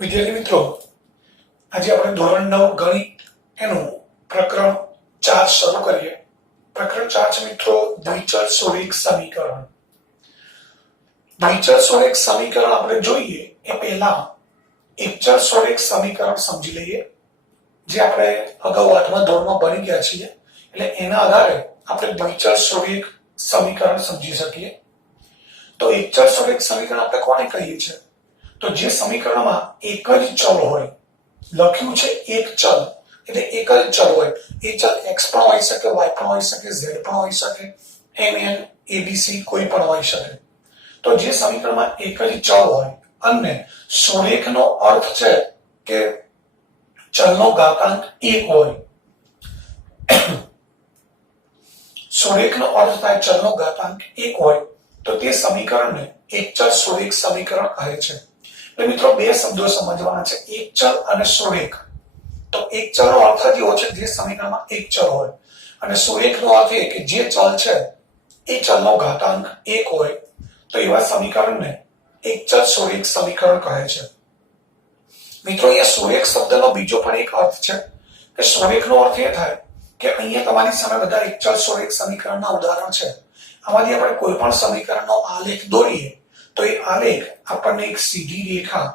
વિદ્યાર્થી મિત્રો, આજે આપણે ધોરણ 9 ગણિત એનું પ્રકરણ 4 શરૂ કરીએ. પ્રકરણ 4 છે મિત્રો દ્વિચલ સોરેખ સમીકરણ. દ્વિચલ સોરેખ સમીકરણ આપણે જોઈએ એ પહેલા એકચલ સોરેખ સમીકરણ સમજી લઈએ, જે આપણે અગાઉ 8મા ધોરણમાં ભણી ગયા છીએ. એટલે એના આધારે આપણે દ્વિચલ સોરેખ સમીકરણ સમજી શકીએ. તો એકચલ સોરેખ સમીકરણ આપણે કોને કહીએ છીએ? તો જે સમીકરણમાં એક જ ચલ હોય, લખ્યું છે એક ચલ, એટલે એક જ ચલ હોય, એ ચલ x પણ હોઈ શકે, y પણ હોઈ શકે, z પણ હોઈ શકે, mn abc કોઈ પણ હોઈ શકે. તો જે સમીકરણમાં એક જ ચલ હોય અને સોરેખનો અર્થ છે કે ચલનો ઘાતાંક 1 હોય, સોરેખનો અર્થ થાય ચલનો ઘાતાંક 1 હોય, તો તે સમીકરણને એકચલ સોરેખ સમીકરણ કહે છે. એટલે મિત્રો બે શબ્દો સમજવાના છે, એક ચલ અને સોરેખ. તો એક ચલનો અર્થ જ એવો છે જે સમીકરણમાં એક ચલ હોય, અને સોરેખનો અર્થ એ કે જે ચલ છે એ ચલનો ઘાતાંક 1 હોય, તો એવા સમીકરણને એકચલ સોરેખ સમીકરણ કહે છે. મિત્રો અહીંયા સોરેખ શબ્દનો બીજો પણ એક અર્થ છે કે સોરેખનો અર્થ એ થાય કે અહીંયા તમારી સામે બધા એકચલ સોરેખ સમીકરણના ઉદાહરણ છે. આમાંથી આપણે કોઈ પણ સમીકરણનો આલેખ દોરીએ તો એ આલેખ આપણને એક સીધી રેખા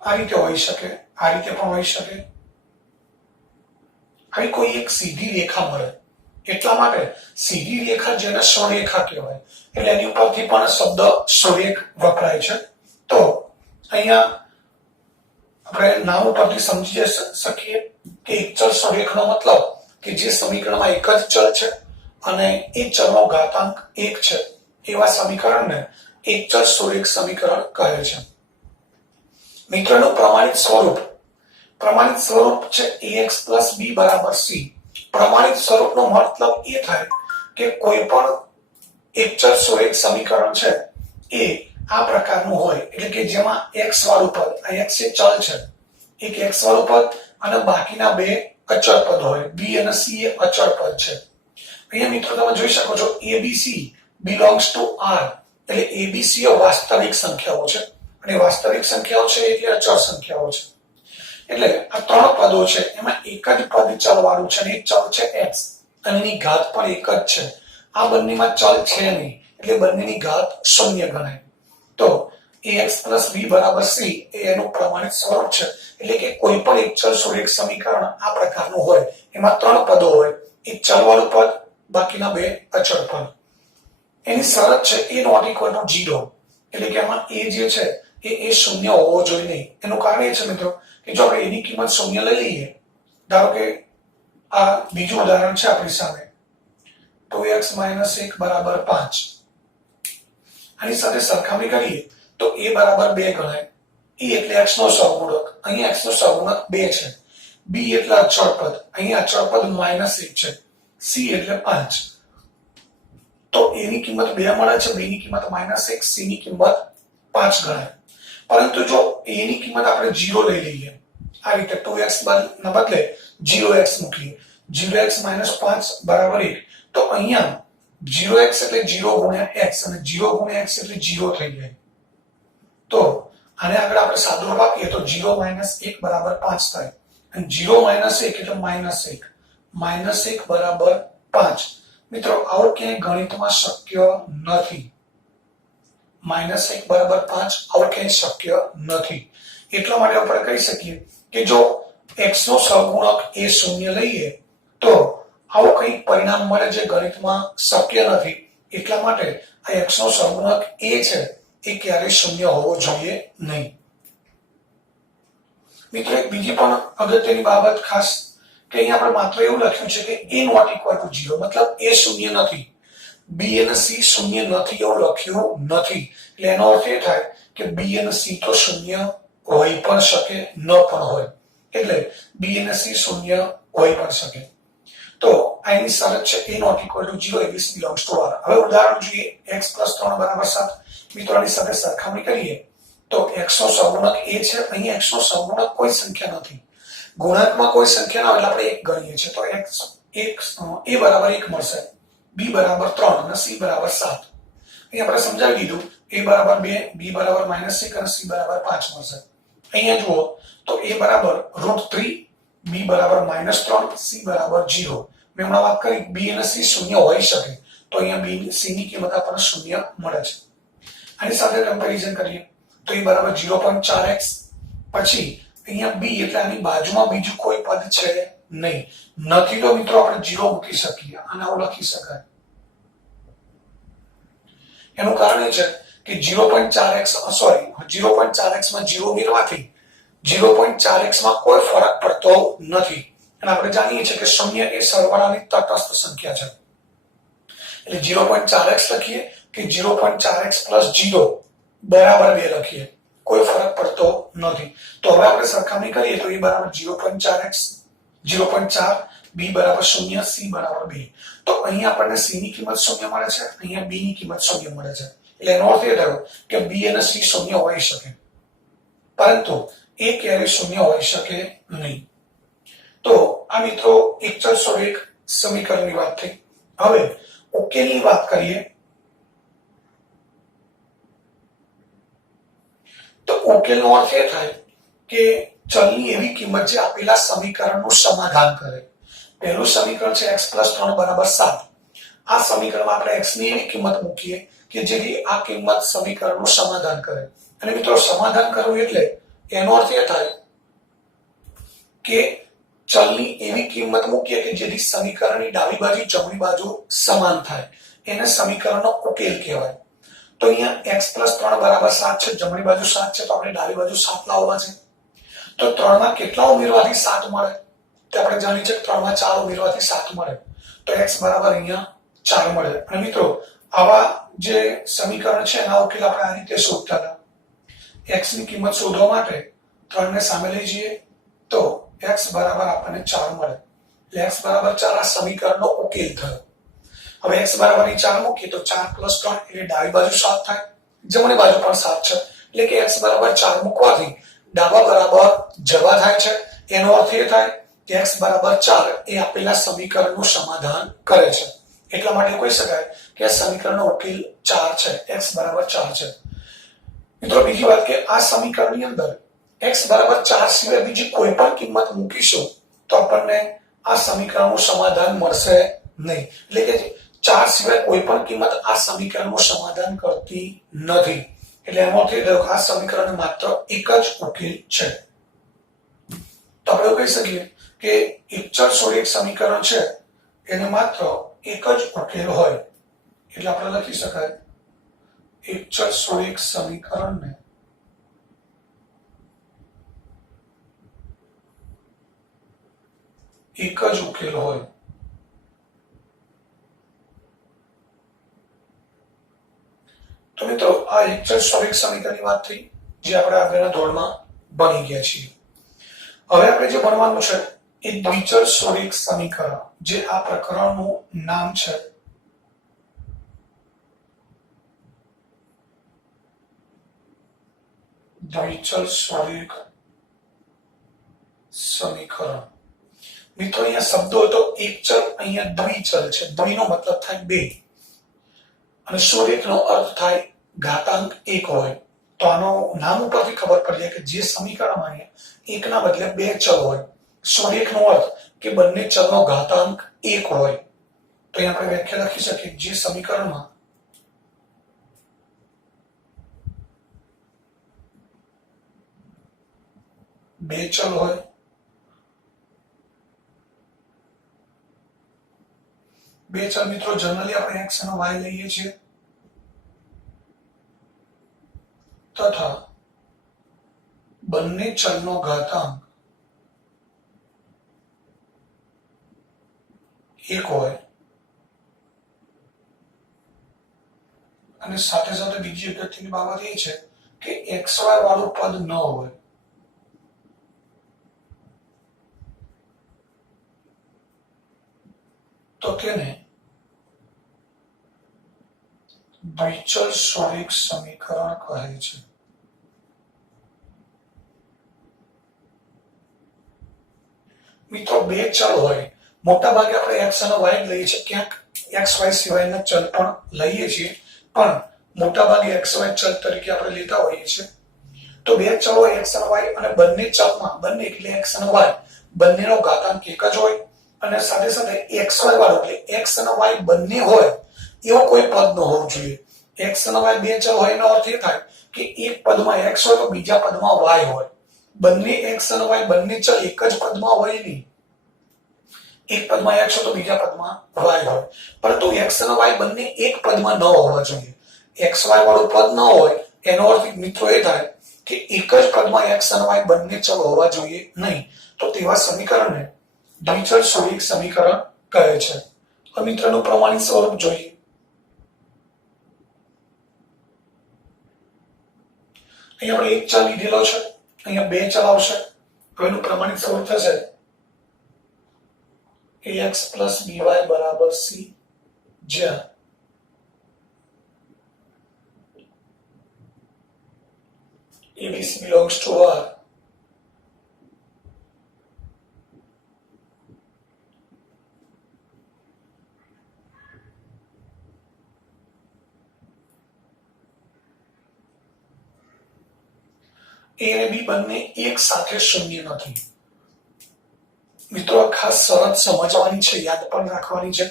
આ રીતે હોઈ શકે, આ રીતે પણ હોઈ શકે, આવી કોઈ એક સીધી રેખા મળે. એટલા માટે સીધી રેખા જેને સોરેખા કહેવાય, એટલે એની ઉપરથી પણ શબ્દ સોરેખ વપરાય છે. તો અહીંયા આપણે નામ ઉપરથી સમજી શકીએ કે એકચલ સોરેખનો મતલબ કે જે સમીકરણમાં એક જ ચલ છે અને એ ચલનો ઘાતાંક 1 છે, એવા સમીકરણને એકચલ સોરેખ સમીકરણ કહે છે. મિત્રનું પ્રમાણિત સ્વરૂપ છે ax + b = c. પ્રમાણિત સ્વરૂપનો મતલબ એ થાય કે કોઈ પણ એકચલ સોરેખ સમીકરણ છે એ આ પ્રકારનું હોય, એટલે કે જેમાં x વાળું પદ, આ x એ ચલ છે, એક x વાળું પદ અને બાકીના બે અચળ પદ હોય, b અને c એ અચળ પદ છે. અહીંયા મિત્રો તમે જોઈ શકો છો abc belongs to r, એટલે abc એ વાસ્તવિક સંખ્યાઓ છે અને વાસ્તવિક સંખ્યાઓ છે એટલે અચળ સંખ્યાઓ છે. એટલે આ ત્રણ પદો છે એમાં એક જ પદ ચલ વાળું છે, અને એ ચલ છે x અને એની ઘાત પણ એક જ છે. આ બંનેમાં ચલ છે નહીં, એટલે બંનેની ઘાત શૂન્ય ગણાય. તો ax + b = c એ એનું પ્રમાણિત સ્વરૂપ છે. એટલે કે કોઈ પણ એકચલ સોરેખ સમીકરણ આ પ્રકારનું હોય, એમાં ત્રણ પદો હોય, એક ચલ વાળું પદ, બાકીના બે અચળ પદ. એની શરત છે a ≠ 0, એટલે કે આમાં a જે છે એ શૂન્ય હોવો જોઈએ નહીં. એનું કારણ એ છે મિત્રો કે જો આપણે એની કિંમત શૂન્ય લઈ લઈએ, ધારો કે આ બીજું ઉદાહરણ છે આપણી સામે 2x - 1 = 5, આની સાથે સરખામણી કરીએ તો a = 2 ગણાય. e એટલે x નો સહગુણક, અહીંયા x નો સહગુણક 2 છે. b એટલે અચળ પદ, અહીંયા અચળ પદ -1 છે. c એટલે 5. તો a ની કિંમત 2 મળે છે, b ની કિંમત -1, c ની કિંમત 5 ગણાય. પરંતુ જો a ની કિંમત આપણે 0 લઈ લઈએ, આ રીતે 2x ના બદલે 0x મૂકીએ, 0x - 5 = 1, તો અહીંયા 0x એટલે 0 × x અને 0 × x એટલે 0 થઈ જાય. તો આને આગળ આપણે સાદુરૂપ આપીએ તો 0 - 1 = 5 થાય, અને 0 - 1 એટલે -1 = 5. મિત્રો આવું ક્યાંય ગણિતમાં શક્ય નથી. -1 = 5 આવું ક્યાંય શક્ય નથી. એટલા માટે આપણે કહી શકીએ કે જો x નો સહગુણક એ શૂન્ય લઈએ તો આવું કંઈક પરિણામ મળે જે ગણિતમાં શક્ય નથી. એટલા માટે આ x નો સહગુણક એ છે એ ક્યારેય શૂન્ય હોવો જોઈએ નહીં. મિત્રો એક બીજી પણ અગત્યની બાબત ખાસ કે અહીંયા આપણે માત્ર એવું લખ્યું છે કે a ≠ 0, મતલબ a શૂન્ય નથી, b અને c શૂન્ય નથી એવું લખ્યું નથી. એટલે એનો અર્થ એ થાય કે b અને c તો શૂન્ય હોઈ પણ શકે, ન પણ હોય. એટલે b અને c શૂન્ય હોઈ પણ શકે. તો આની શરત છે a ≠ 0, abc belongs to r. હવે ઉદાહરણ જોઈએ, x + 3 = 7. મિત્રોની સાથે સરખામણી કરીએ તો x નો સહગુણક a છે, અહીંયા x નો સહગુણક કોઈ સંખ્યા નથી, ગુણાંકમાં કોઈ સંખ્યા ના હોય એટલે આપણે 1 ગણીએ છીએ. તો a = 1 મળશે, b = 3 અને c = 7. અહીં આપણે સમજાવી દીધું, a = 2, b = -1 અને c = 5 મળશે. અહીંયા જુઓ તો a બરાબર √3, b બરાબર -3, c બરાબર 0. મેં હમણાં વાત કરી b અને c શૂન્ય હોઈ શકે, તો અહીંયા b c ની કિંમત આપણને શૂન્ય મળે છે. આની સાથે કમ્પેરિઝન કરીએ તો એ બરાબર 0.4x, પછી અહીંયા b એટલે આની બાજુમાં બીજું કોઈ પદ છે નહીં, નથી તો મિત્રો આપણે 0 મૂકી શકીએ, આને આવું લખી શકાય. એનું કારણ એ છે કે 0.4x સોરી 0.4x માં 0 ઉમેરવાથી 0.4x માં કોઈ ફરક પડતો નથી, અને આપણે જાણીએ છીએ કે શૂન્ય એ સરવાળાની તટસ્થ સંખ્યા છે. એટલે 0.4x લખીએ કે 0.4x + 0 બરાબર 2 લખીએ, કોઈ ફરક પડતો નથી. તો હવે આપણે સરખામણી કરીએ તો એ બરાબર 0.4x 0.4, b બરાબર 0, c બરાબર 2. તો અહીંયા આપણને c ની કિંમત 0 મળે છે, અહીંયા b ની કિંમત 0 મળે છે. એટલે એનો અર્થ એ થયો કે b અને c શૂન્ય હોઈ શકે, પરંતુ એ ક્યારે શૂન્ય હોઈ શકે નહીં. તો આ મિત્રો એક ચલ સરેખ સમીકરણની વાત થઈ. હવે ઉકેલની વાત કરીએ તો ઉકેલનો અર્થ એ થાય કે ચલની એવી કિંમત જે આપેલા સમીકરણનું સમાધાન કરે. પહેલું સમીકરણ છે x + 3 = 7. આ સમીકરણમાં આપણે x ની એવી કિંમત મૂકીએ કે જેથી આ કિંમત સમીકરણનું સમાધાન કરે. અને મિત્રો સમાધાન કરવું એટલે એનો અર્થ એ થાય કે ચલની એવી કિંમત મૂકીએ કે જેથી સમીકરણની ડાબી બાજુ જમણી બાજુ સમાન થાય, એને સમીકરણનો ઉકેલ કહેવાય. તો અહીંયા x + 3 = 7 છે, જમણી બાજુ 7 છે, તો આપણે ડાબી બાજુ 7 લાવવા છે. તો 3 માં કેટલા ઉમેરવાથી 7 મળે? તો આપણે જાણીએ છીએ કે 3 માં 4 ઉમેરવાથી 7 મળે, તો x બરાબર અહીંયા 4 મળે. અને મિત્રો આવા જે સમીકરણ છે એના ઉકેલ આપણે આ રીતે શોધતા હતા. x ની કિંમત શોધવા માટે 3 ને સામે લઈ જઈએ તો x બરાબર આપણને 4 મળે. એટલે x બરાબર 4 આ સમીકરણનો ઉકેલ થયો. હવે x બરાબર 4 મૂકીએ તો 4 + 3 એટલે ડાબી બાજુ 7 થાય, જમણી બાજુ પણ 7 છે, એટલે કે x બરાબર 4 મૂકવાથી ડાબા બરાબર જવા થાય છે. એનો અર્થ એ થાય કે x બરાબર 4 એ આપેલા સમીકરણનું સમાધાન કરે છે. એટલા માટે કહી શકાય કે આ સમીકરણનો ઉકેલ 4 છે, x બરાબર 4 છે. મિત્રો બીજી વાત કે આ સમીકરણની અંદર x બરાબર 4 સિવાય બીજી કોઈ પણ કિંમત મૂકીશું તો આપણને આ સમીકરણનું સમાધાન મળશે નહીં. એટલે કે 4 સિવાય કોઈ પણ કિંમત આ સમીકરણનું સમાધાન કરતી નથી. એટલે એનો અર્થ એ થયો કે આ સમીકરણ માત્ર એક જ ઉકેલ છે. તો આપણે કહી શકીએ કે એક ચલ સરેખ સમીકરણ છે એને માત્ર એક જ ઉકેલ હોય. એટલે આપણે લખી શકાય એક ચલ સરેખ સમીકરણને એક જ ઉકેલ હોય. તો મિત્રો આ એક ચલ સરેખ સમીકરણની વાત થઈ જે આપણે આગળના ધોરણમાં ભણી ગયા છીએ. હવે આપણે જે ભણવાનું છે એ દ્વિચલ સરેખ સમીકરણ, જે આ પ્રકરણનું નામ છે. દ્વિચલ સરેખ સમીકરણ. મિત્રો અહીંયા શબ્દો હતો એક ચલ, અહીંયા દ્વિચલ છે. દ્વિનો મતલબ થાય બે અને સરેખનો અર્થ થાય ઘાતાંક 1 હોય. તો આનો નામ ઉપરથી ખબર પડી જાય કે જે સમીકરણમાં એકના બદલે બે ચલ હોય. સરેખનો અર્થ કે બંને ચલનો ઘાતાંક 1 હોય. તો અહીંયા આપણે વ્યાખ્યા લખી શકીએ જે સમીકરણમાં બે ચલ હોય, બે ચલ મિત્રો જનરલી આપણે x અને y લઈએ છીએ, તથા બંને ચલનો ઘાતાંક 1 હોય, અને સાથે સાથે બીજી અગત્યની બાબત એ છે કે xy વાળું પદ ન હોય. તો તેને દ્વિચલ સરેખ સમીકરણ કહે છે. મિત્રો બે ચલ હોય, મોટા ભાગે આપણે x અને y લઈએ છીએ, ક્યાંક x y સિવાયના ચલ પણ લઈએ છીએ, પણ મોટા ભાગે x y ચલ તરીકે આપણે લેતા હોઈએ છીએ. તો બે ચલો x અને y અને બંને ચલમાં બંને એટલે x અને y બંનેનો ઘાતાંક એક જ હોય અને સાથે સાથે xy વાળો એટલે x અને y બંને હોય એવો કોઈ પદ ન હોવો જોઈએ. x અને y બે ચલ હોય એનો અર્થ એ થાય કે એક પદમાં x હોય તો બીજા પદમાં y હોય. બંને x અને y બંને ચલ એક જ પદમાં હોય નહીં. એક પદમાં x હોય તો બીજા પદમાં y હોય. પરંતુ x અને y બંને એક પદમાં ન હોવા જોઈએ. xy વાળું પદ ન હોય એનો અર્થ મિત્રો એ થાય કે એક જ પદમાં x અને y બંને ચલ હોવા જોઈએ નહીં. તો તેવા સમીકરણને દ્વિચલ સુરેખ સમીકરણ કહે છે. હવે મિત્રોનું પ્રમાણિત સ્વરૂપ જોઈએ. અહીંયા આપણે એક ચલ લીધેલો છે, અહીંયા બે ચલ આવશે. તો એનું પ્રમાણિત સ્વરૂપ થશે ax + by = c, જ્યાં abc belongs to R. A અને B બંને એક સાથે શૂન્ય નથી. મિત્રો ખાસ શરત સમજવાની છે, યાદ પણ રાખવાની છે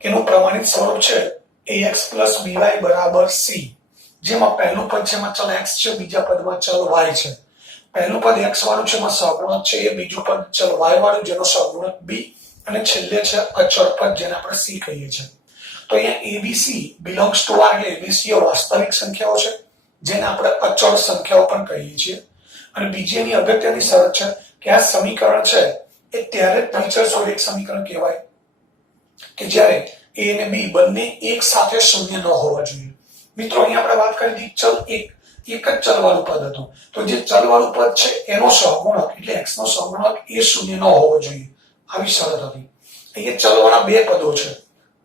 કે એનું પ્રમાણિત સ્વરૂપ છે ax + by = c, જેમાં પહેલું પદ છે એમાં ચલ x છે, બીજા પદમાં ચલ y છે. પહેલું પદ x વાળું છે એમાં સહગુણક છે a, બીજું પદ ચલ y વાળું જેનો સહગુણક b અને છેલ્લે છે અચળ પદ જેને આપણે c કહીએ છીએ. તો અહીંયા abc belongs to R એટલે abc એ વાસ્તવિક સંખ્યાઓ છે જેને આપણે અચળ સંખ્યાઓ પણ કહીએ છીએ. અને બીજી એની અગત્યની શરત છે કે આ સમીકરણ છે એ ત્યારે દ્વિચલ સુરેખ સમીકરણ કહેવાય કે જ્યારે a અને b બંને એક સાથે શૂન્ય ન હોવા જોઈએ. મિત્રો અહીં આપણે વાત કરી હતી ચલ એક જ ચલ વાળું પદ હતું. તો જે ચલ વાળું પદ છે એનો સહગુણક એટલે x નો સહગુણક એ શૂન્ય ન હોવો જોઈએ, આવી શરત હતી. અહીંયા ચલ વાળા બે પદો છે.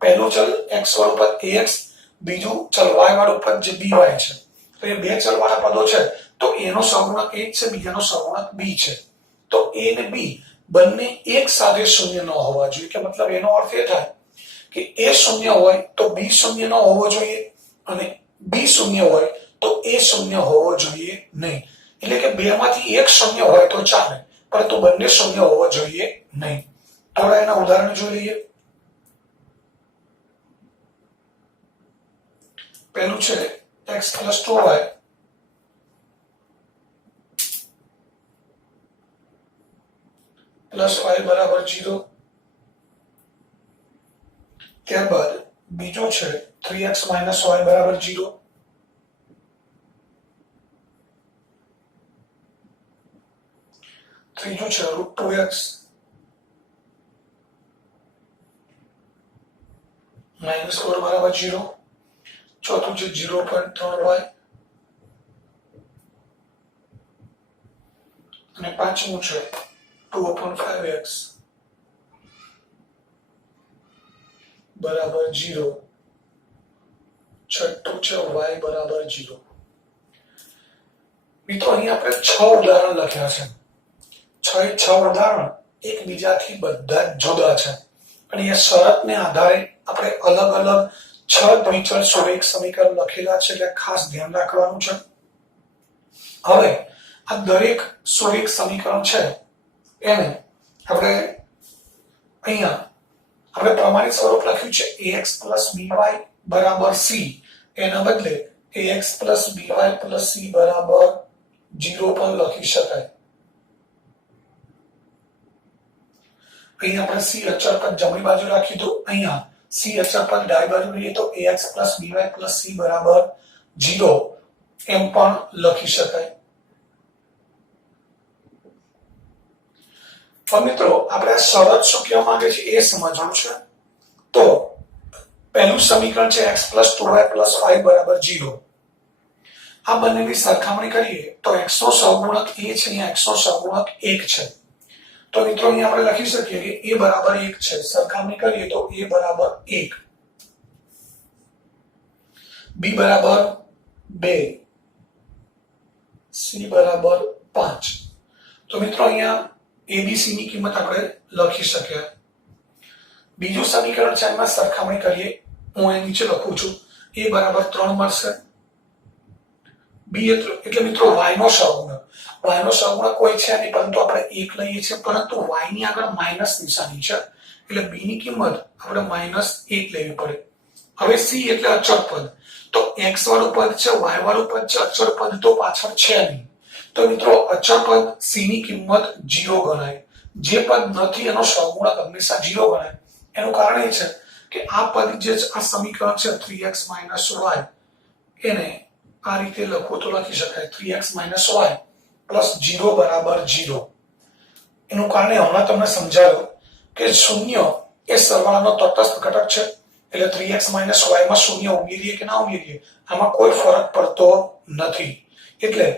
પહેલું ચલ x વાળું પદ ax, બીજું ચલ y વાળું પદ જે by છે. તો એ બે ચલ વાળા પદો છે તો એનો સહગુણક 1 છે, બીજાનો સહગુણક b છે. તો a અને b બંને એક સાથે શૂન્ય ન હોવા જોઈએ, કે મતલબ એનો અર્થ એ થાય કે a શૂન્ય હોય તો b શૂન્ય ન હોવો જોઈએ અને b શૂન્ય હોય તો a શૂન્ય હોવો જોઈએ નહીં. એટલે કે બે માંથી એક શૂન્ય હોય તો ચાલે, પરંતુ બંને શૂન્ય હોવો જોઈએ નહીં. થોડા એના ઉદાહરણ જોઈ લઈએ. પહેલું છે x + 2y + y = 0. ત્યારબાદ બીજું છે 3x - y = 0. ત્રીજું છે √2x - 4 = 0. ચોથું છે 0.3y અને પાંચમું છે 2/5x = 0. છઠ્ઠું છે y = 0. મિત્રો અહીં આપણે 6 ઉદાહરણ લખ્યા છે. 6 ઉદાહરણ એકબીજાથી બધા જ જુદા છે અને એ શરતને આધારે આપણે અલગ અલગ 6 દ્વિચલ સુરેખ સમીકરણ લખેલા છે, એટલે ખાસ ધ્યાન રાખવાનું છે. હવે આ દરેક સુરેખ સમીકરણ છે એને આપણે અહીંયા આપણે પ્રમાણિત સ્વરૂપ લખ્યું છે ax + by = c, એના બદલે ax + by + c = 0 પણ લખી શકાય. અહીંયા આપણે c અચળ પદ જમણી બાજુ રાખી દો, અહીંયા c અચળ પદ ડાબી બાજુ લઈએ તો ax + by + c = 0 એમ પણ લખી શકાય. તો મિત્રો આપણે આ શરત શું કહેવા માંગે છે એ સમજવાનું છે. તો પહેલું સમીકરણ છે x + 2y + y = 0. આ બંનેની સરખામણી કરીએ તો x નો સહગુણક a છે, અહીંયા x નો સહગુણક 1 છે. તો મિત્રો અહીંયા આપણે લખી શકીએ કે a = 1 છે. સરખામણી કરીએ તો a = 1, b = 2, c = 5. તો મિત્રો અહીંયા abc ની કિંમત આપણે લખી શકીએ. બીજું સમીકરણ છે એમાં સરખામણી કરીએ, હું અહીં નીચે લખું છું a = 3 મળશે, બી એટલે મિત્રો y નો સહગુણક. y નો સહગુણક કોઈ છે નહીં, પરંતુ આપણે 1 લઈએ છીએ, પરંતુ y ની આગળ માઈનસ નિશાની છે એટલે b ની કિંમત આપણે -1 લેવી પડે. હવે c એટલે અચળ પદ. તો x વાળું પદ છે, y વાળું પદ છે, અચળ પદ તો પાછળ છે નહીં. તો મિત્રો અચળ પદ c ની કિંમત 0 ગણાય. જે પદ નથી એનો સહગુણક હંમેશા 0 ગણાય. એનું કારણ એ છે કે આ પદ જે આ સમીકરણ છે 3x y એને આ રીતે લખો તો લખી શકાય 3x y પ્લસ 0 બરાબર 0. એનું કારણ હમણાં તમને સમજાવ્યું કે શૂન્ય એ સરવાળાનો તટસ્થ ઘટક છે એટલે 3x y માં શૂન્ય ઉમેરીએ કે ના ઉમેરીએ આમાં કોઈ ફરક પડતો નથી. એટલે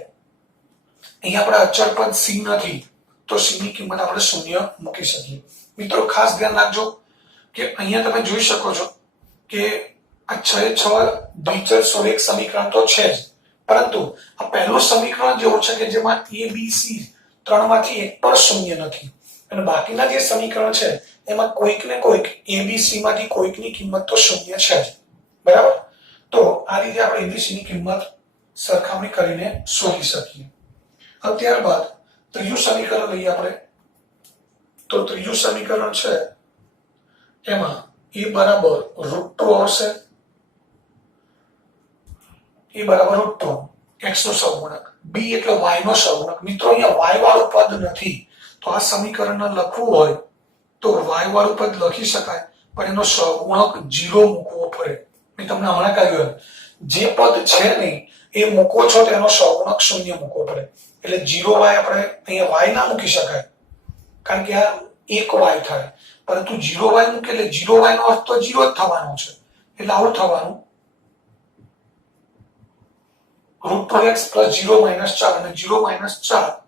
અહીંયા આપણે અચળ પદ c નથી તો c ની કિંમત આપણે શૂન્ય મૂકી શકીએ. મિત્રો ખાસ ધ્યાન રાખજો કે અહીંયા તમે જોઈ શકો છો કે આ 6 દ્વિચલ સહગુણક સમીકરણ તો છે જ, પરંતુ આ પહેલું સમીકરણ જેવું છે કે જેમાં a b c ત્રણમાંથી એક પણ શૂન્ય નથી અને બાકીના જે સમીકરણ છે એમાં કોઈક ને કોઈક a b c માંથી કોઈકની કિંમત તો શૂન્ય છે જ. બરાબર? તો આ રીતે આપણે a b c ની કિંમત સરખામણી કરીને શોધી શકીએ. હવે ત્યારબાદ ત્રીજું સમીકરણ લઈએ આપણે. તો ત્રીજું સમીકરણ છે એમાં a બરાબર √2 આવશે. a બરાબર √2 x નો સહગુણક, b એટલે y નો સહગુણક. મિત્રો અહીંયા y વાળું પદ નથી તો આ સમીકરણને લખવું હોય તો y વાળું પદ લખી શકાય, પણ એનો સહગુણક 0 મૂકવો પડે. મેં તમને હમણાં કહ્યું જે પદ છે નહીં એ મૂકો છો તો એનો સહગુણક 0 મૂકવો પડે. એટલે 0y આપણે અહીંયા y ના મૂકી શકાય કારણ કે આ 1y થાય, પરંતુ 0y મૂકે એટલે 0y નો અર્થ તો 0 જ થવાનો છે. એટલે આવું થવાનું √2x + 0 - 4 અને 0 - 4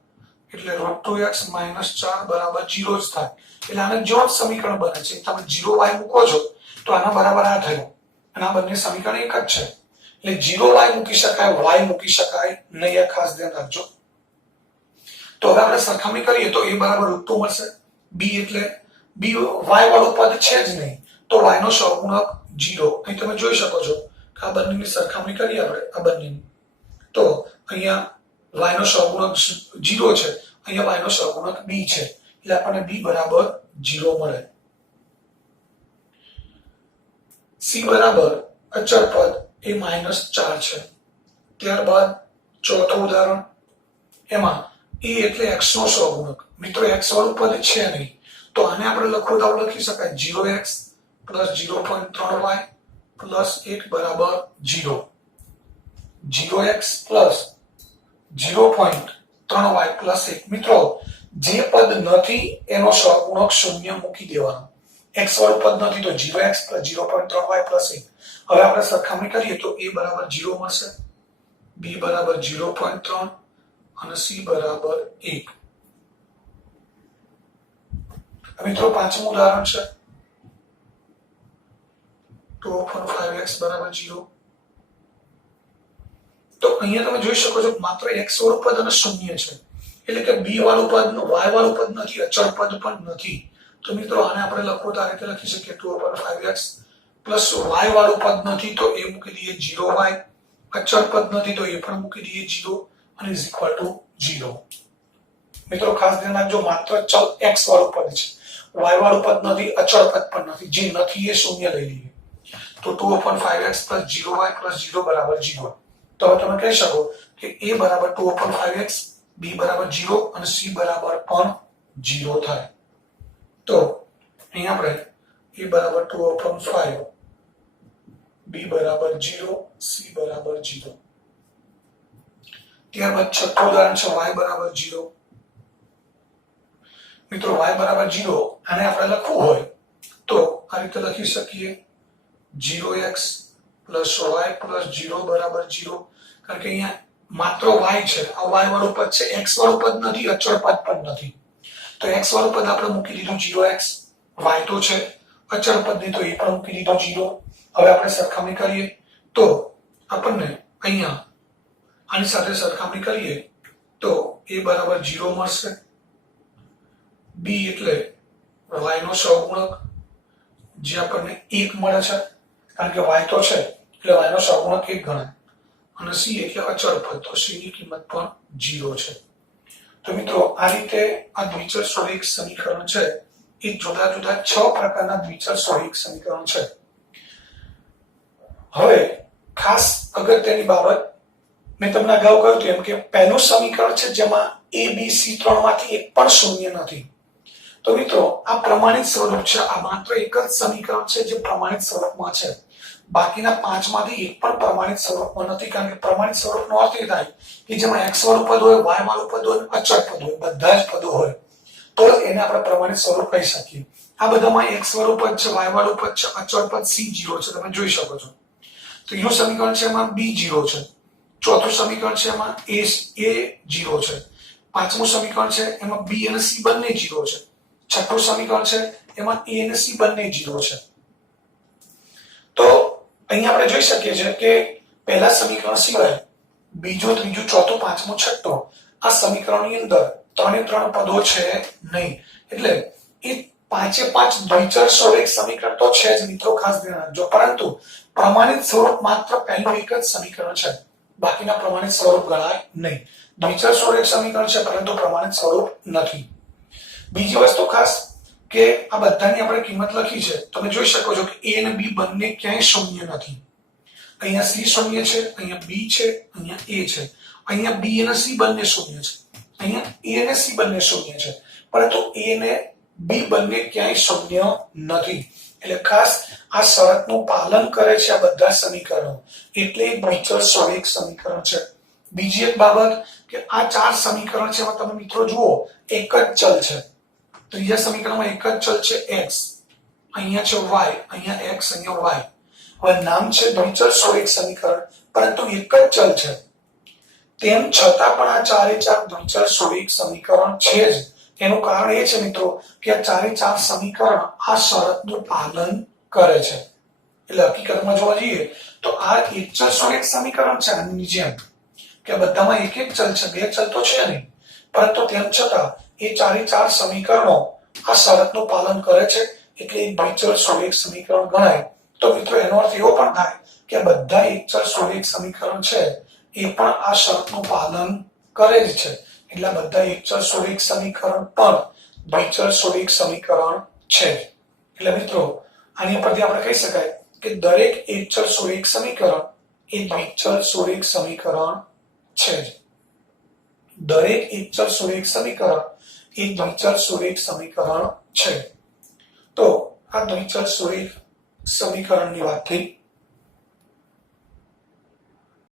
એટલે √2x - 4 બરાબર 0 જ થાય. એટલે આને જો સમીકરણ બને છે તમે 0y મૂકો છો તો આના બરાબર આ થયું અને આ બંને સમીકરણ એક જ છે. એટલે 0y મૂકી શકાય, y મૂકી શકાય નહીં, આ ખાસ ધ્યાન રાખજો. તો હવે આપણે સરખામણી કરીએ તો a બરાબર √2 મળશે. b એટલે b y વાળું પદ છે જ નહીં તો y નો સહગુણક 0. અહીં તમે જોઈ શકો છો કે આ બંનેની સરખામણી કરીએ આપણે આ બંનેની તો અહીંયા y નો સહગુણક 0 છે, અહીંયા y નો સહગુણક b છે એટલે આપણને b બરાબર 0 મળે. c બરાબર અચળ પદ એ -4 છે. ત્યારબાદ ચોથું ઉદાહરણ એમાં a એટલે x નો સહગુણક. મિત્રો x વાળું પદ છે નહીં તો આને આપણે લખવું તો લખી શકાય 0x + 0.3y + 1 બરાબર 0. 0x + 0.3y + 1. મિત્રો જે પદ નથી એનો સહગુણક 0 મૂકી દેવાનો. x વાળું પદ નથી તો 0x + 0.3y + 1. હવે આપણે સરખામણી કરીએ તો a બરાબર 0 મળશે, b બરાબર 0.3 અને c બરાબર 1. મિત્રો પાંચમું ઉદાહરણ છે 2.5x બરાબર 0. તો અહીંયા તમે જોઈ શકો છો માત્ર x વાળું પદ અને શૂન્ય છે એટલે કે b વાળું પદ y વાળું પદ નથી, અચળ પદ પણ નથી. તો મિત્રો આને આપણે લખવું તો આ રીતે લખી શકીએ 2/5x પ્લસ y વાળું પદ નથી તો એ મૂકી દઈએ 0y, અચળ પદ નથી તો એ પણ મૂકી દઈએ 0 અને ઇઝ ઇક્વલ ટુ 0. મિત્રો ખાસ ધ્યાન રાખજો માત્ર ચલ x વાળું પદ છે, y વાળું પદ નથી, અચળ પદ પણ નથી. જે નથી એ શૂન્ય લઈ લઈએ તો 2/5x + 0y + 0 બરાબર 0. તો હવે તમે કહી શકો કે a બરાબર 2/5x, b બરાબર 0 અને c બરાબર પણ 0 થાય. તો અહીં આપણે a બરાબર 2/5, b બરાબર 0, c બરાબર 0. ત્યારબાદ છઠ્ઠું ઉદાહરણ છે y બરાબર 0. મિત્રો y બરાબર 0 આને આપણે લખવું હોય તો આ રીતે લખી શકીએ 0x + y + 0 બરાબર 0. કારણ કે અહીંયા માત્ર y છે, આ y વાળું પદ છે, x વાળું પદ નથી, અચળ પદ પણ નથી. તો x વાળું પદ આપણે મૂકી દીધું 0x, y તો છે, અચળ પદની તો એ પણ મૂકી દીધો 0. હવે આપણે સરખામણી કરીએ તો આપણને અહીંયા આની સાથે સરખામણી કરીએ તો a બરાબર 0 મળશે, b એટલે y નો સહગુણક જે આપણને 1 મળે છે કારણ કે y તો છે એટલે y નો સહગુણક 1 ગણાય અને સી એટલે અચળ પદ, તો સી ની કિંમત પણ 0 છે. તો મિત્રો આ રીતે આ દ્વિચલ સ્વરૂપ સમીકરણ છે એ જુદા જુદા 6 પ્રકારના દ્વિચલ સ્વરૂપ સમીકરણ છે. હવે ખાસ અગત્યની બાબત મેં તમને અગાઉ કહ્યું હતું એમ કે પહેલું સમીકરણ છે જેમાં a b c ત્રણમાંથી એક પણ શૂન્ય નથી. તો મિત્રો આ પ્રમાણિત સ્વરૂપ છે. આ માત્ર એક જ સમીકરણ છે જે પ્રમાણિત સ્વરૂપમાં છે. બાકીના 5 માંથી એક પણ પ્રમાણિત સ્વરૂપમાં નથી, કારણ કે પ્રમાણિત સ્વરૂપનો અર્થ એ થાય કે જેમાં x વાળું પદ હોય, y વાળું પદ હોય, અચળ પદ હોય, બધા જ પદો હોય તો એને આપણે પ્રમાણિત સ્વરૂપ કહી શકીએ. આ બધામાં x વાળું પદ છે, y વાળું પદ છે, અચળ પદ c0 છે, તમે જોઈ શકો છો. ત્રીજું સમીકરણ છે એમાં b0 છે. ચોથું સમીકરણ છે એમાં a0 છે. પાંચમું સમીકરણ છે એમાં b અને c બંને 0 છે. છઠ્ઠું સમીકરણ છે એમાં a અને c બંને 0 છે. તો અહીંયા આપણે જોઈ શકીએ છીએ કે પહેલા સમીકરણ સિવાય બીજું, ત્રીજું, ચોથું, પાંચમું, છઠ્ઠું આ સમીકરણની અંદર ત્રણે ત્રણ પદો છે નહીં. એટલે એ પાંચે પાંચ દ્વિચલ સ્વરૂપ સમીકરણ તો છે જ મિત્રો, ખાસ ધ્યાન રાખજો. પરંતુ પ્રમાણિત સ્વરૂપ માત્ર પહેલું એક જ સમીકરણ છે, બાકીના પ્રમાણિત સ્વરૂપ ગણાય નહીં. દ્વિચલ સ્વરૂપ સમીકરણ છે પરંતુ પ્રમાણિત સ્વરૂપ નથી. બીજી વસ્તુ ખાસ કે આ બધાની આપણે કિંમત લખી છે, તમે જોઈ શકો છો કે a અને b બંને ક્યાંય શૂન્ય નથી. અહીંયા c શૂન્ય છે, અહીંયા b છે, અહીંયા a છે. અહીંયા b અને c બંને શૂન્ય છે, અહીંયા a અને c બંને શૂન્ય છે, પરંતુ a અને b બંને ક્યાંય શૂન્ય નથી. એટલે ખાસ આ શરતનું પાલન કરે છે આ બધા સમીકરણો, એટલે દ્વિચલ સ્વરૂપ સમીકરણ છે. બીજી એક બાબત કે આ ચાર સમીકરણ છે એમાં તમે મિત્રો જુઓ એક જ ચલ છે. ત્રીજા સમીકરણમાં એક જ ચલ છે x, અહીંયા છે y, અહીંયા x, અહીંયા y. હવે નામ છે દ્વિચલ સ્વરૂપ સમીકરણ, પરંતુ એક જ ચલ છે. તેમ છતાં પણ આ ચારે ચાર દ્વિચલ સ્વરૂપ સમીકરણ છે જ. એનું કારણ એ છે મિત્રો કે આ ચારે ચાર સમીકરણ આ શરતનું પાલન કરે છે. એટલે હકીકતમાં જોવા જઈએ તો આ એકચલ સ્વરૂપ સમીકરણ છે આની જેમ કે બધામાં એક એક ચલ છે, બે ચલ તો છે નહીં, પરંતુ તેમ છતાં એ ચારે ચાર સમીકરણો આ શરતનું પાલન કરે છે, એટલે એક દ્વિચલ સ્વરૂપ સમીકરણ ગણાય. તો મિત્રો એનો અર્થ એવો પણ થાય કે બધા એકચલ સ્વરૂપ સમીકરણ છે એ પણ આ શરતનું પાલન કરે જ છે. એટલે બધા એકચલ સ્વરૂપ સમીકરણ પણ દ્વિચલ સ્વરૂપ સમીકરણ છે. એટલે મિત્રો આની પરથી આપણે કહી શકાય કે દરેક એકચલ સ્વરૂપ સમીકરણ એ દ્વિચલ સ્વરૂપ સમીકરણ છે જ. દરેક એકચલ સ્વરૂપ સમીકરણ એ દ્વિચલ સ્વરૂપ સમીકરણ છે. તો આ દ્વિચલ સ્વરૂપ સમીકરણની વાત થઈ.